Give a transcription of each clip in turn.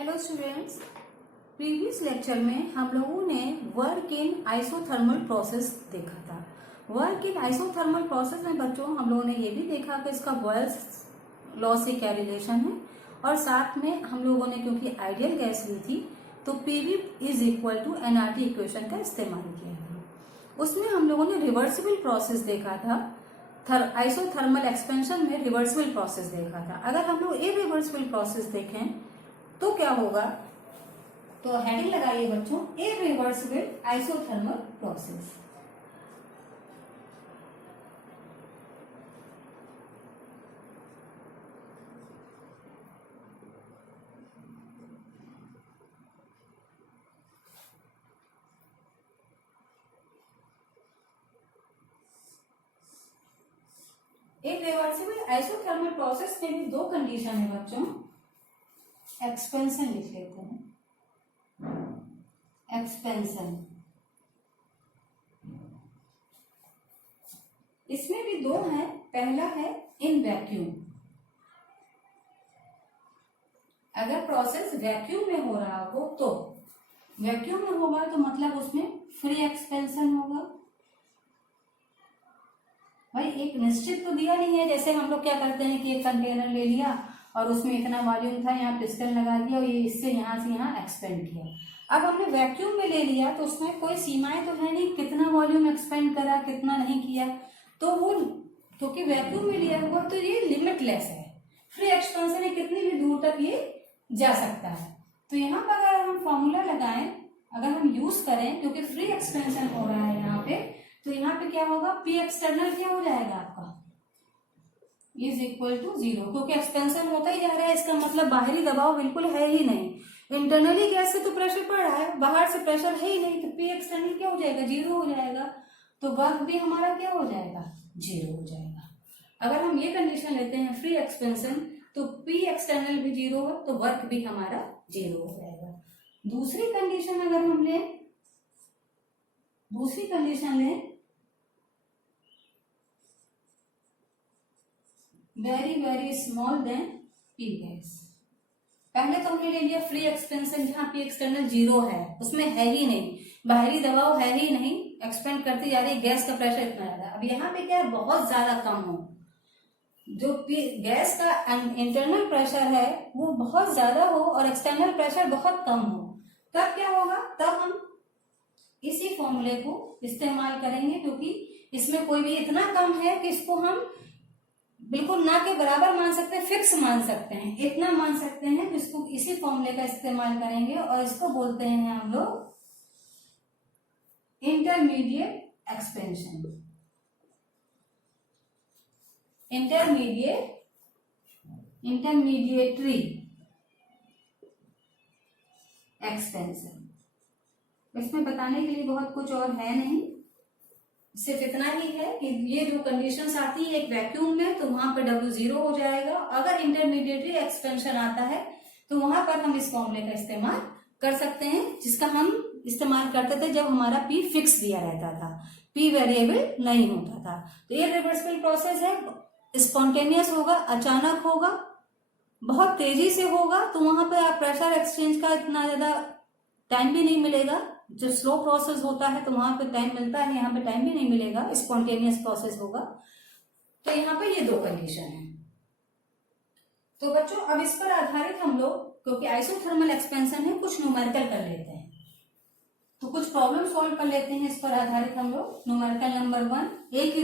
Hello students, previous lecture में हम लोगों ने वर्क इन आइसोथर्मल प्रोसेस देखा था। वर्क इन आइसोथर्मल प्रोसेस में बच्चों हम लोगों ने ये भी देखा कि इसका बॉयल्स लॉ से क्या रिलेशन है, और साथ में हम लोगों ने क्योंकि आइडियल गैस ली थी तो PV is equal to nRT equation का इस्तेमाल किया था। उसमें हम लोगों ने रिवर्सिबल प्रोसेस देखा था। आइसोथर्मल एक्सपेंशन में रिवर्सिबल प्रोसेस देखा था। अगर हम लोग इरिवर्सिबल प्रोसेस देखें तो क्या होगा, तो हेडिंग लगाइए बच्चों, irreversible isothermal process. Irreversible isothermal process में भी दो कंडीशन है बच्चों। एक्सपेंशन लिख लेते हैं, एक्सपेंशन। इसमें भी दो हैं। पहला है इन वैक्यूम। अगर प्रोसेस वैक्यूम में हो रहा हो तो वैक्यूम में होगा तो मतलब उसमें फ्री एक्सपेंशन होगा। भाई एक निश्चित तो दिया नहीं है, जैसे हम लोग क्या करते हैं कि एक कंटेनर ले लिया और उसमें इतना वॉल्यूम था, यहाँ पिस्टन लगा दिया और ये इससे यहाँ से यहाँ एक्सपेंड किया। अब हमने वैक्यूम में ले लिया तो उसमें कोई सीमाएं तो है नहीं, कितना वॉल्यूम एक्सपेंड करा कितना नहीं किया। तो वो क्योंकि वैक्यूम में लिया हुआ तो ये लिमिटलेस है, फ्री एक्सपेंशन है, कितनी भी दूर तक ये जा सकता है। तो यहाँ पर अगर हम फॉर्मूला लगाएं, अगर हम यूज करें, क्योंकि फ्री एक्सपेंशन हो रहा है यहाँ पे, तो यहाँ पे क्या होगा, पी एक्सटर्नल क्या हो जाएगा आपका, इज इक्वल टू 0, क्योंकि एक्सपेंशन होता ही जा रहा है। इसका मतलब बाहरी दबाव बिल्कुल है ही नहीं। इंटरनली गैस से तो प्रेशर पड़ रहा है, बाहर से प्रेशर है ही नहीं, तो पी एक्सटर्नल क्या हो जाएगा, 0 हो जाएगा। तो वर्क भी हमारा क्या हो जाएगा, 0 हो जाएगा। अगर हम ये कंडीशन लेते हैं फ्री एक्सपेंशन, तो पी एक्सटर्नल भी 0 है तो वर्क भी हमारा 0 हो जाएगा। दूसरी कंडीशन अगर हम लें, दूसरी कंडीशन लें very very small then P gas. पहले तो हमने ले लिया फ्री एक्सपेंशन जहां पी एक्सटर्नल 0 है, उसमें है ही नहीं, बाहरी दबाव है ही नहीं, एक्सपेंड करती जा रही गैस का प्रेशर इतना ज्यादा। अब यहाँ पे क्या है, बहुत ज्यादा कम हो, जो गैस का इंटरनल प्रेशर है वो बहुत ज्यादा हो और एक्सटर्नल प्रेशर बहुत कम हो, तब क्या होगा, तब हम इसी फॉर्मूले को इस्तेमाल करेंगे, क्योंकि इसमें कोई भी इतना कम है कि इसको हम बिल्कुल ना के बराबर मान सकते हैं, फिक्स मान सकते हैं, इतना मान सकते हैं, जिसको इसी फॉर्मूले का इस्तेमाल करेंगे और इसको बोलते हैं हम लोग इंटरमीडिएट एक्सपेंशन, इंटरमीडिएटरी एक्सपेंशन। इसमें बताने के लिए बहुत कुछ और है नहीं, सिर्फ इतना ही है कि ये जो कंडीशंस आती है एक वैक्यूम में तो वहां पर W 0 हो जाएगा। अगर इंटरमीडिएटरी एक्सपेंशन आता है तो वहां पर हम इस फॉर्मूले का इस्तेमाल कर सकते हैं, जिसका हम इस्तेमाल करते थे जब हमारा P फिक्स दिया रहता था, P वेरिएबल नहीं होता था। तो ये रिवर्सिबल प्रोसेस है, स्पॉन्टेनियस होगा, अचानक होगा, बहुत तेजी से होगा, तो वहां पर आप प्रेशर एक्सचेंज का इतना ज्यादा टाइम भी नहीं मिलेगा। जो स्लो प्रोसेस होता है तो वहां पे टाइम मिलता है, यहाँ पे टाइम भी नहीं मिलेगा, स्पॉन्टेनियस प्रोसेस होगा। तो यहाँ पे ये दो कंडीशन है। तो बच्चों अब इस पर आधारित हम लोग, क्योंकि आइसोथर्मल एक्सपेंशन है, कुछ न्यूमेरिकल कर लेते हैं, तो कुछ प्रॉब्लम सॉल्व कर लेते हैं। इस पर आधारित हम लोग न्यूमेरिकल नंबर 1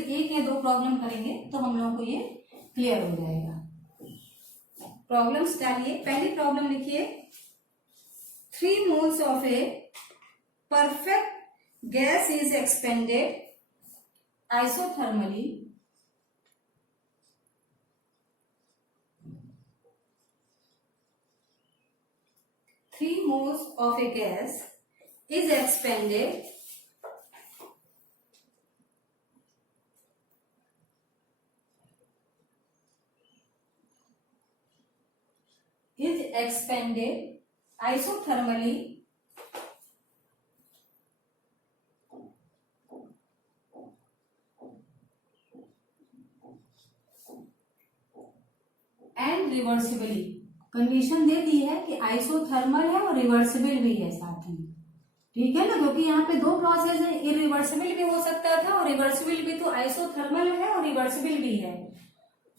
एक या दो प्रॉब्लम करेंगे तो हम लोगों को ये क्लियर हो जाएगा। प्रॉब्लम्स डालिए। पहली प्रॉब्लम लिखिए, 3 moles of a perfect gas is expanded isothermally three moles of a gas is expanded isothermally and reversibly condition दे दी है कि आइसोथर्मल है और रिवर्सिबल भी है साथ में, ठीक है ना, क्योंकि यहाँ पे दो प्रोसेस है, इरिवर्सिबल भी हो सकता था और रिवर्सिबल भी, तो आइसोथर्मल है और रिवर्सिबल भी है।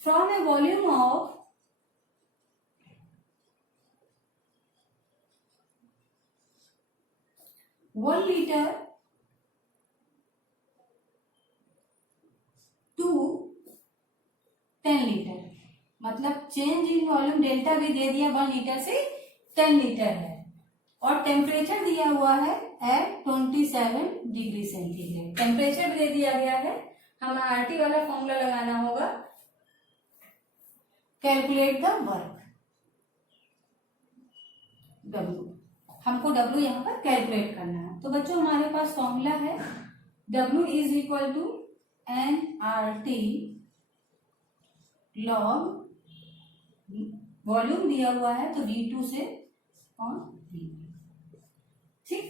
From a volume of 1 litre to 10 litre, मतलब चेंज इन वॉल्यूम डेल्टा भी दे दिया, 1 लीटर से 10 लीटर है, और टेम्परेचर दिया हुआ है एट 27 डिग्री सेंटीग्रेड। टेम्परेचर भी दे दिया गया है, हमें आरटी वाला फॉर्मूला लगाना होगा, कैलकुलेट द वर्क W, हमको W यहाँ पर कैलकुलेट करना है। तो बच्चों हमारे पास फॉर्मूला है W is equal to nRT log, volume दिया हुआ है तो V2 से ऑन V, ठीक,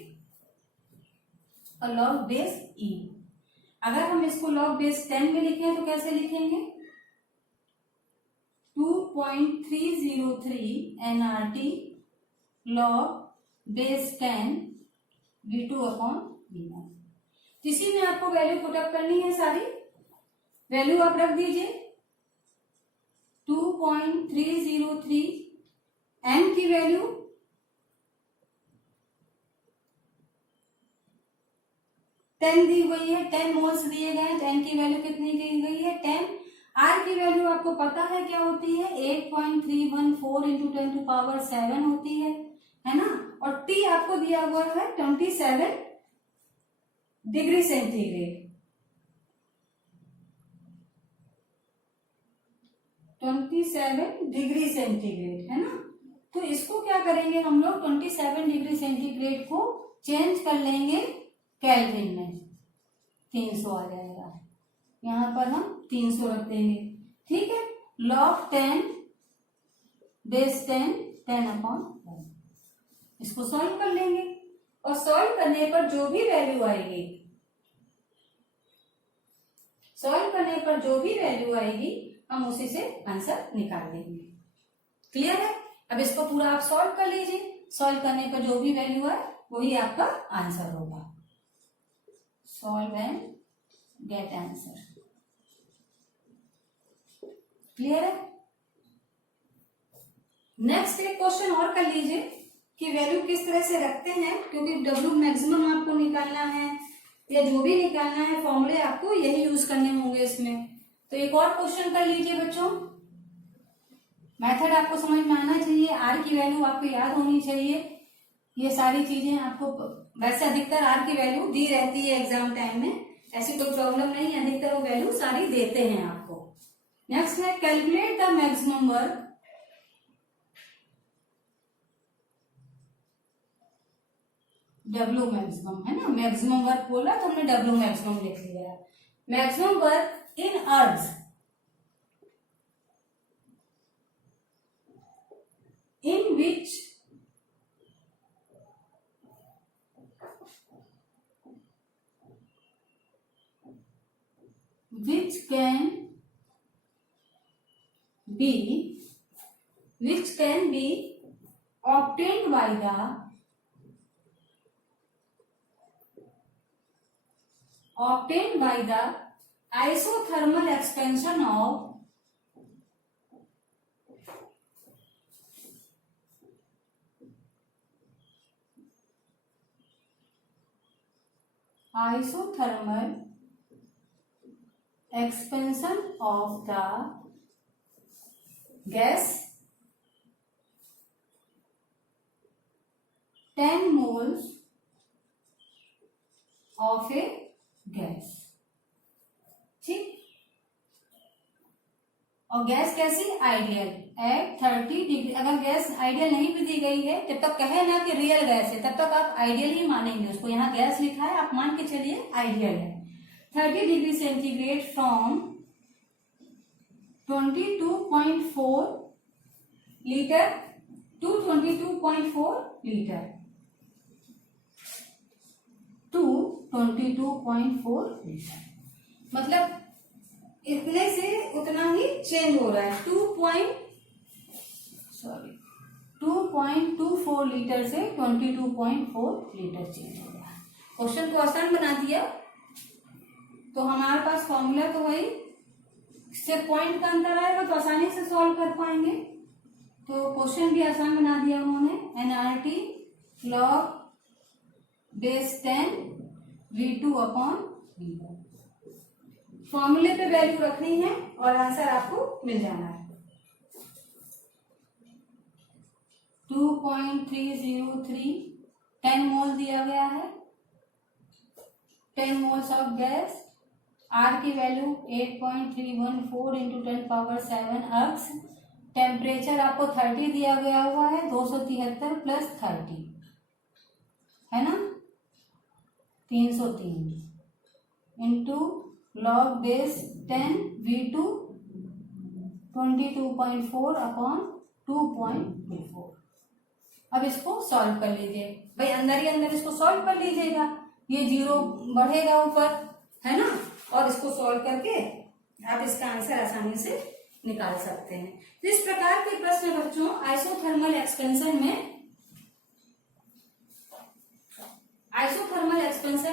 और log बेस E। अगर हम इसको log बेस 10 में लिखें तो कैसे लिखेंगे, 2.303 nRT log base 10 V2 upon V1। इसी में आपको वैल्यू पुटअप करनी है, सारी वैल्यू आप रख दीजिए। 2.303 n की वैल्यू 10 दी गई है, 10 मोल्स दिए गए हैं, तो n की वैल्यू कितनी दी गई है 10। r की वैल्यू आपको पता है क्या होती है, 8.314 इंटू 10 टू पावर 7 होती है ना, और t आपको दिया हुआ है 27 डिग्री सेंटीग्रेड, 27 डिग्री सेंटीग्रेड है ना। तो इसको क्या करेंगे हम लोग, 27 डिग्री सेंटीग्रेड को चेंज कर लेंगे केल्विन में, 300 आ जाएगा, यहां पर हम 300 रख देंगे, ठीक है। log 10 बेस 10 10 अपॉन 1, इसको सॉल्व कर लेंगे, और सॉल्व करने पर जो भी वैल्यू आएगी, सॉल्व करने पर जो भी वैल्यू आएगी हम उसी से आंसर निकाल देंगे, क्लियर है। अब इसको पूरा आप सॉल्व कर लीजिए, सॉल्व करने पर जो भी वैल्यू आए वही आपका आंसर होगा। Solve and get answer, clear है। नेक्स्ट एक क्वेश्चन और कर लीजिए कि वैल्यू किस तरह से रखते हैं, क्योंकि W मैक्सिमम आपको निकालना है या जो भी निकालना है, फॉर्मूले आपको यही यूज करने होंगे इसमें। तो एक और क्वेश्चन कर लीजिए बच्चों, मेथड आपको समझ में आना चाहिए, आर की वैल्यू आपको याद होनी चाहिए, ये सारी चीजें आपको, वैसे अधिकतर आर की वैल्यू दी रहती है एग्जाम टाइम में, ऐसी कोई प्रॉब्लम नहीं है, अधिकतर वो वैल्यू सारी देते हैं आपको। नेक्स्ट है calculate the maximum work W maximum है ना, मैक्सिमम वर्क बोला तो हमने W मैक्सिमम लिख लिया है। Maximum work in earth in which can be obtained by the isothermal expansion of the gas 10 moles of a gas, ठीक। और गैस कैसी, आइडियल एट 30 डिग्री। अगर गैस आइडियल नहीं भी दी गई है, जब तक कहे ना कि रियल गैस है तब तक आप आइडियल ही मानेंगे उसको, यहाँ गैस लिखा है आप मान के चलिए आइडियल है। 30 degree centigrade from 22.4 litre to 22.4 litre to 22.4 litre, मतलब इतने से उतना ही चेंज हो रहा है। 2.24 लीटर से 22.4 लीटर चेंज हो गया। क्वेश्चन को आसान बना दिया। तो हमारे पास फॉर्मूला तो वही, सिर्फ पॉइंट का अंतर आएगा तो आसानी से सॉल्व कर पाएंगे। तो क्वेश्चन भी आसान बना दिया उन्होंने। NRT log base 10 V2 upon V1। फॉर्मूले पे वैल्यू रखनी है और आंसर आपको मिल जाना है। 2.303 10 मोल दिया गया है। 10 मोल्स ऑफ गैस। आर की वैल्यू 8.314 इंटू 10⁻7 अर्ग्स। टेम्परेचर आपको 30 दिया गया हुआ है, 273 प्लस 30 है ना 303 into log base 10 V2 22.4 upon 2.24। अब इसको सॉल्व कर लीजिए भाई, अंदर ही अंदर इसको सॉल्व कर लीजिएगा। ये 0 बढ़ेगा ऊपर, है ना, और इसको सॉल्व करके आप इसका आंसर आसानी से निकाल सकते हैं। तो इस प्रकार के प्रश्न बच्चों आइसोथर्मल एक्सपेंशन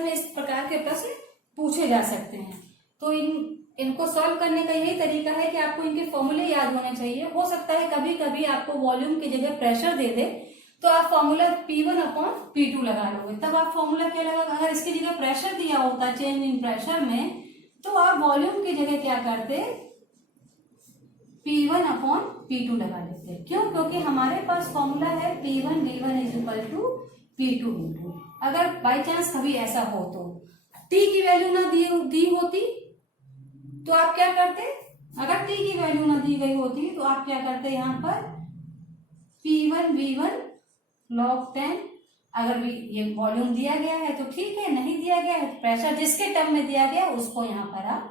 में इस प्रकार के प्रश्न पूछे जा सकते हैं। तो इनको सॉल्व करने का यही तरीका है कि आपको इनके फॉर्मूले याद होने चाहिए। हो सकता है कभी कभी आपको वॉल्यूम की जगह प्रेशर दे दे तो आप फॉर्मूला P1 अपॉन P2 लगा लोगे। तब आप फॉर्मूला क्या लगा, अगर इसकी जगह प्रेशर दिया होता चेंज इन प्रेशर में, तो आप वॉल्यूम की जगह क्या करते, P1 अपॉन P2 लगा लेते। क्यों? क्योंकि हमारे पास फॉर्मूला है P1 V1 is equal to P2 V2। अगर बाई चांस कभी ऐसा हो तो T की वैल्यू ना दी होती तो आप क्या करते, अगर T की वैल्यू ना दी गई होती तो आप क्या करते, यहाँ पर P1 V1 log 10। अगर भी ये वॉल्यूम दिया गया है तो ठीक है, नहीं दिया गया है प्रेशर जिसके टर्म में दिया गया उसको यहाँ पर आप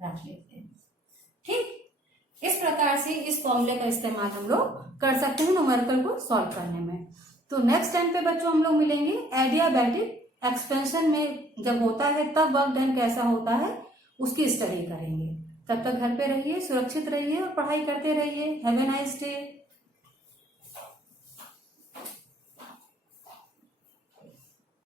रख लेते हैं। ठीक, इस प्रकार से इस फॉर्मूले का इस्तेमाल हम लोग कर सकते हैं न्यूमेरिकल को सॉल्व करने में। तो नेक्स्ट टाइम पे बच्चों हम लोग मिलेंगे एडियाबैटिक एक्सपेंशन में जब होता है तब वर्क डन कैसा होता है उसकी स्टडी करेंगे। तब तक घर पे रहिए, सुरक्षित रहिए और पढ़ाई करते रहिए। Have a nice day.